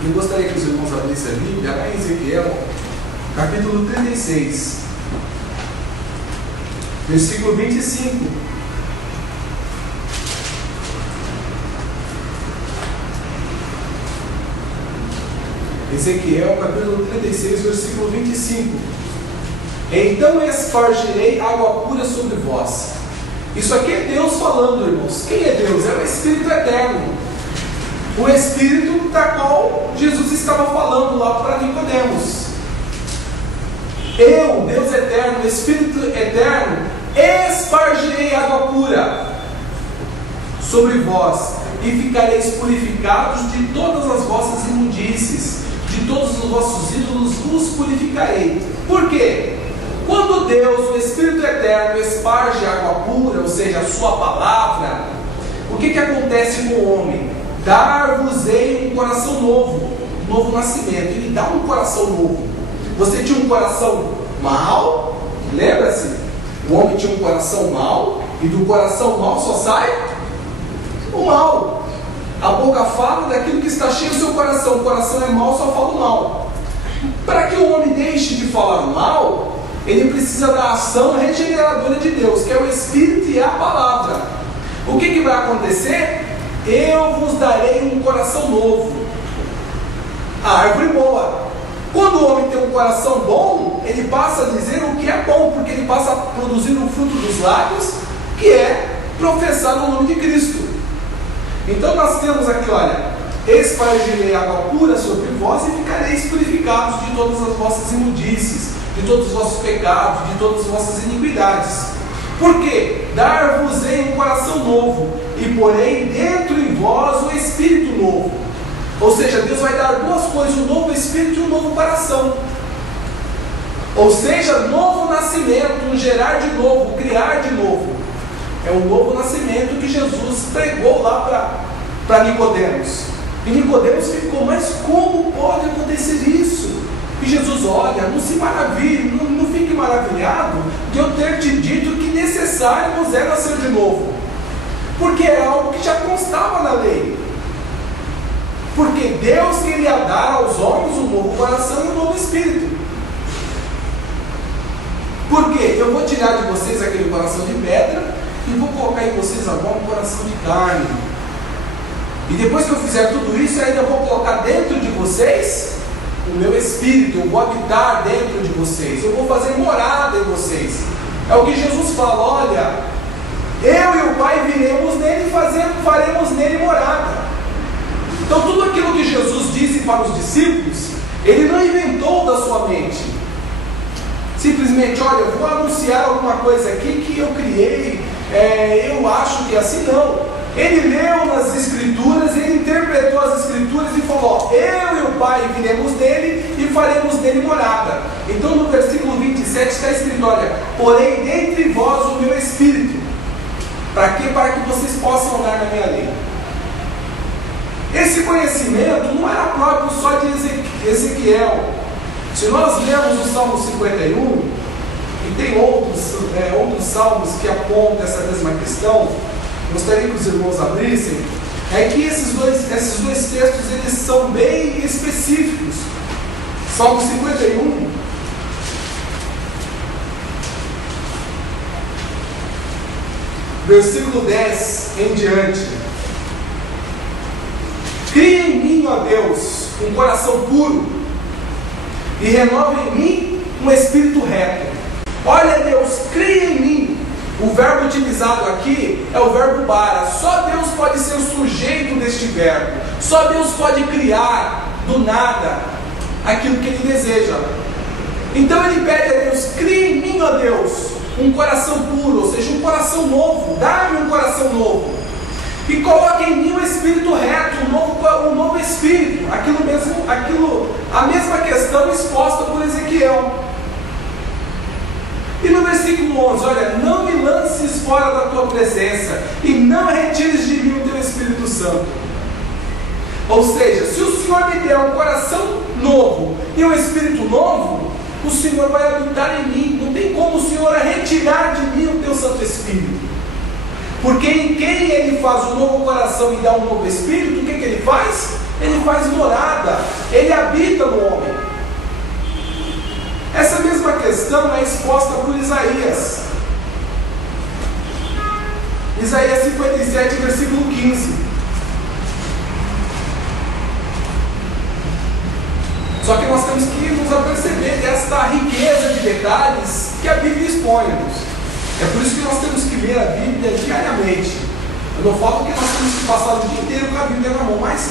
Eu gostaria que os irmãos abrissem a Bíblia lá em Ezequiel, capítulo 36, versículo 25. Ezequiel, capítulo 36, versículo 25. Então espargirei água pura sobre vós. Isso aqui é Deus falando, irmãos. Quem é Deus? É o Espírito Eterno. O Espírito da qual Jesus estava falando lá para Nicodemos. Eu, Deus Eterno, Espírito Eterno, espargirei água pura sobre vós, e ficareis purificados de todas as vossas imundícies, de todos os vossos ídolos vos purificarei. Por quê? Quando Deus, o Espírito Eterno, esparge água pura, ou seja, a sua palavra, o que acontece com o homem? Dar-vos-ei um coração novo, novo nascimento. Ele dá um coração novo. Você tinha um coração mau, lembra-se? O homem tinha um coração mau, e do coração mau só sai o mal. A boca fala daquilo que está cheio do seu coração. O coração é mau, só fala o mal. Para que o homem deixe de falar o mal, ele precisa da ação regeneradora de Deus, que é o Espírito e a palavra. O que vai acontecer? Eu vos darei um coração novo. A árvore boa. Quando o homem tem um coração bom, ele passa a dizer o que é bom, porque ele passa a produzir o fruto dos lábios, que é professar o nome de Cristo. Então nós temos aqui, olha, espargirei água pura sobre vós e ficareis purificados de todas as vossas imundícies, de todos os vossos pecados, de todas as vossas iniquidades. Por quê? Dar-vos-ei um coração novo, e porei dentro em vós o Espírito novo. Ou seja, Deus vai dar duas coisas, um novo Espírito e um novo coração. Ou seja, novo nascimento, um gerar de novo, criar de novo. É o novo nascimento que Jesus pregou lá para Nicodemos. E Nicodemos ficou, mas como pode acontecer isso? E Jesus, olha, não se maravilhe, não fique maravilhado de eu ter te dito que necessário vos é nascer de novo. Porque é algo que já constava na lei. Porque Deus queria dar aos homens um novo coração e um novo espírito. Por quê? Eu vou tirar de vocês aquele coração de pedra e vou colocar em vocês agora um coração de carne. E depois que eu fizer tudo isso, ainda vou colocar dentro de vocês o meu espírito. Eu vou habitar dentro de vocês. Eu vou fazer morada em vocês. É o que Jesus fala, olha, eu e o Pai viremos nele e faremos nele morada. Então tudo aquilo que Jesus disse para os discípulos, ele não inventou da sua mente. Simplesmente, olha, eu vou anunciar alguma coisa aqui que eu criei, eu acho que é assim, não. Ele leu nas Escrituras, ele interpretou as Escrituras e falou, eu e o Pai viremos nele e faremos nele morada. Então no versículo 27 está escrito, olha, porém dentre vós o meu Espírito. Para quê? Para que vocês possam andar na minha lei. Esse conhecimento não era próprio só de Ezequiel. Se nós lermos o Salmo 51, e tem outros salmos que apontam essa mesma questão, gostaria que os irmãos abrissem, é que esses dois textos eles são bem específicos. Salmo 51, versículo 10 em diante. Cria em mim, ó Deus, um coração puro, e renova em mim um espírito reto. Olha, Deus, cria em mim. O verbo utilizado aqui é o verbo bara. Só Deus pode ser o sujeito deste verbo. Só Deus pode criar do nada aquilo que Ele deseja. Então Ele pede a Deus, cria em mim, ó Deus, um coração puro, ou seja, um coração novo. Dá-me um coração novo. E coloque em mim um espírito reto, um novo espírito. A mesma questão exposta por Ezequiel. E no versículo 11, olha, não me lances fora da tua presença e não retires de mim o teu Espírito Santo. Ou seja, se o Senhor me der um coração novo e um espírito novo, o Senhor vai habitar em mim. Não tem como o Senhor retirar de mim o teu Santo Espírito. Porque em quem Ele faz um novo coração e dá um novo espírito, o que Ele faz? Ele faz morada, Ele habita no homem. Essa mesma questão é exposta por Isaías. Isaías 57, versículo 15. Só que nós temos que nos aperceber desta riqueza de detalhes que a Bíblia expõe-nos. É por isso que nós temos que ler a Bíblia diariamente. Eu não falo que nós temos que passar o dia inteiro com a Bíblia na mão, mas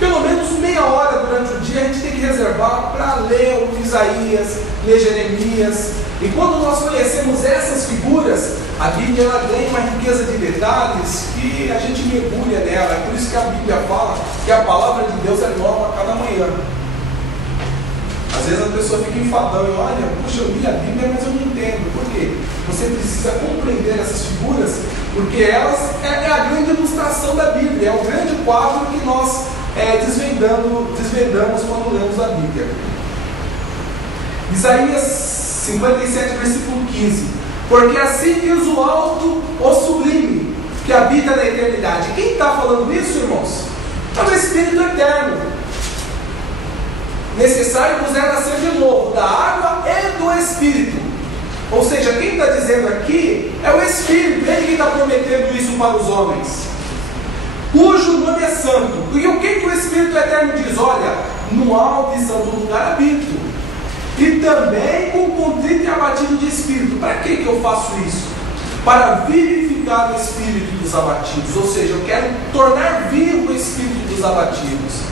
pelo menos meia hora durante o dia a gente tem que reservar para ler o Isaías, ler Jeremias. E quando nós conhecemos essas figuras, a Bíblia ela ganha uma riqueza de detalhes que a gente mergulha nela. É por isso que a Bíblia fala que a palavra de Deus é nova a cada manhã. Às vezes a pessoa fica enfadando e olha, puxa, eu li a Bíblia, mas eu não entendo. Por quê? Você precisa compreender essas figuras, porque elas é a grande ilustração da Bíblia, é o grande quadro que nós desvendamos quando lemos a Bíblia. Isaías 57, versículo 15. Porque assim diz o alto, o sublime, que habita na eternidade. Quem está falando isso, irmãos? É o Espírito Eterno. Necessário vos é nascer de novo, da água e do Espírito. Ou seja, quem está dizendo aqui é o Espírito, ele que está prometendo isso para os homens, cujo nome é santo. E o que o Espírito Eterno diz? Olha, no alto e santo lugar habito, e também com contrito e abatido de espírito. Para que eu faço isso? Para vivificar o espírito dos abatidos. Ou seja, eu quero tornar vivo o espírito dos abatidos,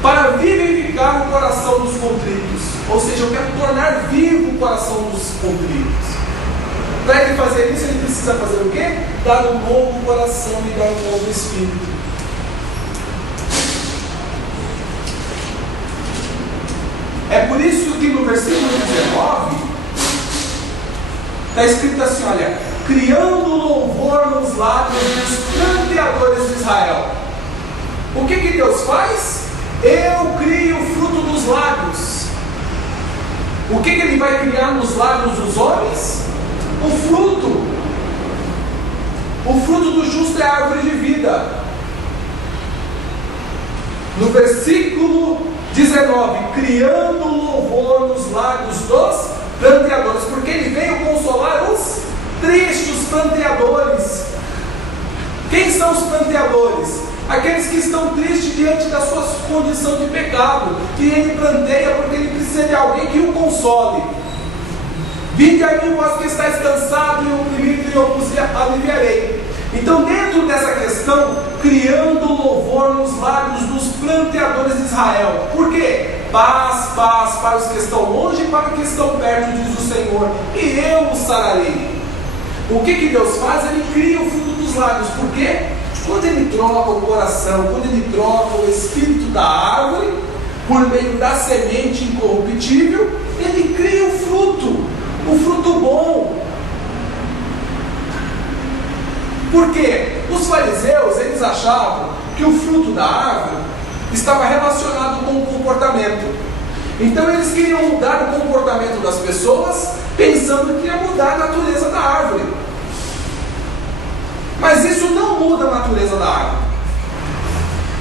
para vivificar o coração dos contritos. Ou seja, eu quero tornar vivo o coração dos contritos. Para ele fazer isso, ele precisa fazer o quê? Dar um novo coração e dar um novo espírito. É por isso que no versículo 19 está escrito assim, olha, criando louvor nos lábios dos planteadores de Israel. O que Deus faz? Eu crio o fruto dos lábios. O que Ele vai criar nos lábios dos homens? O fruto. O fruto do justo é a árvore de vida. No versículo 19, criando louvor nos lábios dos planteadores, porque Ele veio consolar os tristes, os planteadores. Quem são os planteadores? Aqueles que estão tristes diante da sua condição de pecado, e Ele planteia porque Ele precisa de alguém que o console. Vinde a mim, vós que estáis cansado e oprimido, e eu vos aliviarei. Então, dentro dessa questão, criando louvor nos lábios dos planteadores de Israel. Por quê? Paz, paz para os que estão longe e para os que estão perto, diz o Senhor, e eu os sararei. O que Deus faz? Ele cria o fruto dos lábios. Por quê? Quando Ele troca o coração, quando Ele troca o espírito da árvore, por meio da semente incorruptível, Ele cria o fruto bom. Por quê? Os fariseus, eles achavam que o fruto da árvore estava relacionado com o comportamento. Então eles queriam mudar o comportamento das pessoas, pensando que ia mudar a natureza da árvore. Mas isso não muda a natureza da árvore.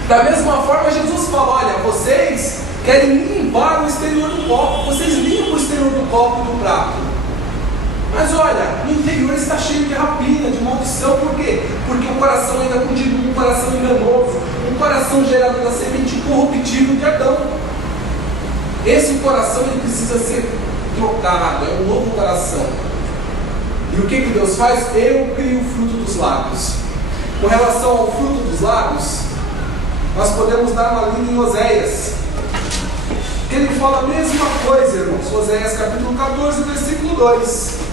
Da mesma forma, Jesus fala, olha, vocês querem limpar o exterior do copo, vocês limpam o exterior do copo e do prato. Mas olha, o interior está cheio de rapina, de maldição. Por quê? Porque o coração ainda continua um coração enganoso, um coração gerado da semente incorruptível de Adão. Esse coração ele precisa ser trocado, é um novo coração. E o que Deus faz? Eu crio o fruto dos lábios. Com relação ao fruto dos lábios, nós podemos dar uma lida em Oséias, que ele fala a mesma coisa, irmãos. Oséias capítulo 14, versículo 2.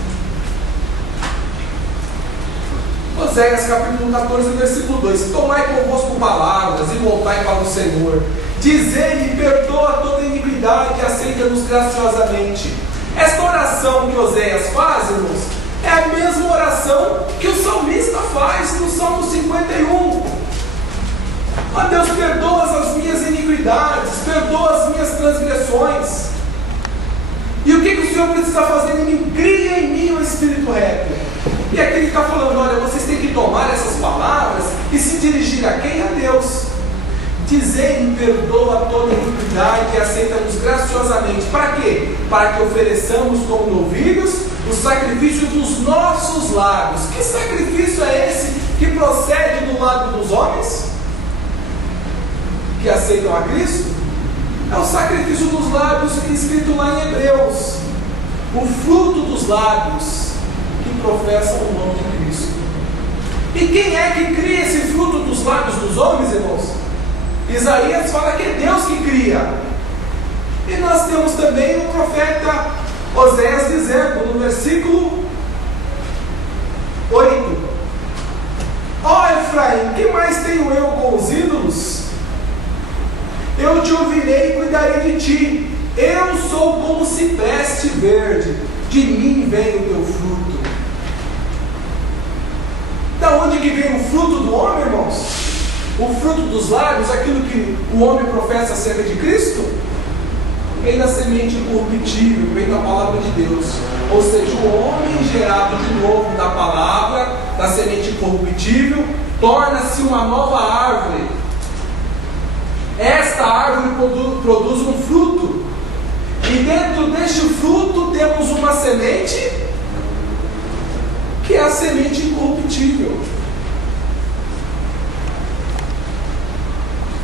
Oséias capítulo 14, versículo 2. Tomai convosco palavras e voltai para o Senhor. Dizei-lhe, perdoa toda iniquidade e aceita-nos graciosamente. Esta oração que Oséias faz, irmãos, é a mesma oração que o salmista faz no Salmo 51. Ó Deus, perdoa as minhas iniquidades, perdoa as minhas transgressões. E o que o Senhor precisa fazer em mim? Cria em mim o Espírito reto. E aqui ele está falando, olha, vocês têm que tomar essas palavras e se dirigir a quem? A Deus. Dizei-me, perdoa toda iniquidade e aceita-nos graciosamente. Para quê? Para que ofereçamos como novilhos o sacrifício dos nossos lábios. Que sacrifício é esse que procede do lábio dos homens que aceitam a Cristo? É o sacrifício dos lábios escrito lá em Hebreus. O fruto dos lábios que professam o nome de Cristo. E quem é que cria esse fruto dos lábios dos homens, irmãos? Isaías fala que é Deus que cria. E nós temos também o profeta Oséias dizendo, no versículo 8: Ó Efraim, que mais tenho eu com os ídolos? Eu te ouvirei e cuidarei de ti. Eu sou como cipreste verde, de mim vem o teu fruto. Da onde que vem o fruto do homem, irmãos? O fruto dos lábios, aquilo que o homem professa acerca de Cristo, vem da semente incorruptível, vem da palavra de Deus. Ou seja, o homem gerado de novo da palavra, da semente incorruptível, torna-se uma nova árvore. Esta árvore produz um fruto. E dentro deste fruto temos uma semente, que é a semente incorruptível.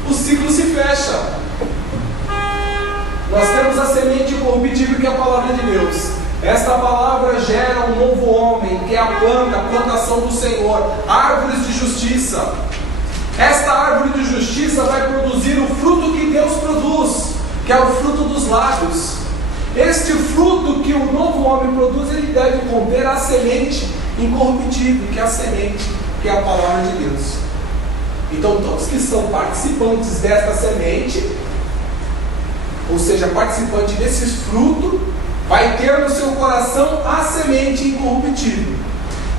O ciclo se fecha. Nós temos a semente incorruptível, que é a palavra de Deus. Esta palavra gera um novo homem, que é a planta, a plantação do Senhor, árvores de justiça. Esta árvore de justiça vai produzir o fruto que Deus produz, que é o fruto dos lábios. Este fruto que o novo homem produz, ele deve conter a semente incorruptível, que é a semente, que é a palavra de Deus. Então todos que são participantes desta semente, ou seja, participante desse fruto, vai ter no seu coração a semente incorruptível.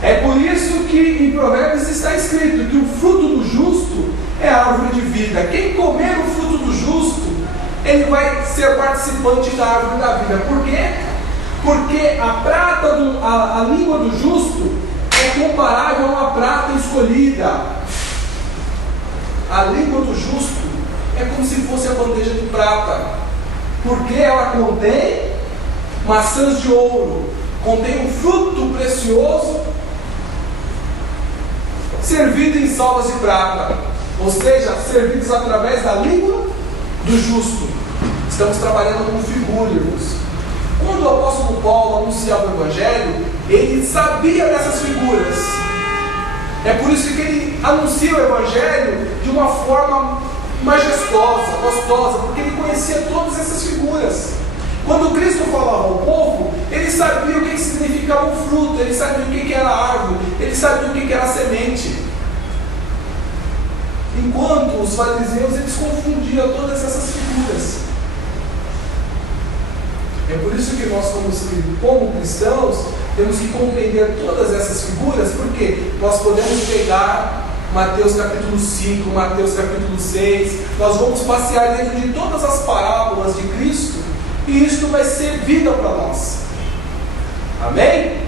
É por isso que em Provérbios está escrito que o fruto do justo é a árvore de vida. Quem comer o fruto do justo, ele vai ser participante da árvore da vida. Por quê? Porque a língua do justo é comparável a uma prata escolhida. A língua do justo é como se fosse a bandeja de prata, porque ela contém maçãs de ouro, contém um fruto precioso servido em salvas de prata, ou seja, servidos através da língua do justo. Estamos trabalhando com figuras. Quando o apóstolo Paulo anunciava o Evangelho, ele sabia dessas figuras. É por isso que ele anuncia o Evangelho de uma forma majestosa, gostosa, porque ele conhecia todas essas figuras. Quando Cristo falava ao povo, ele sabia o que significava o fruto, ele sabia o que era a árvore, ele sabia o que era a semente. Enquanto os fariseus, eles confundiam todas essas figuras. É por isso que nós, como cristãos, temos que compreender todas essas figuras, porque nós podemos pegar Mateus capítulo 5, Mateus capítulo 6, nós vamos passear dentro de todas as parábolas de Cristo, e isto vai ser vida para nós. Amém?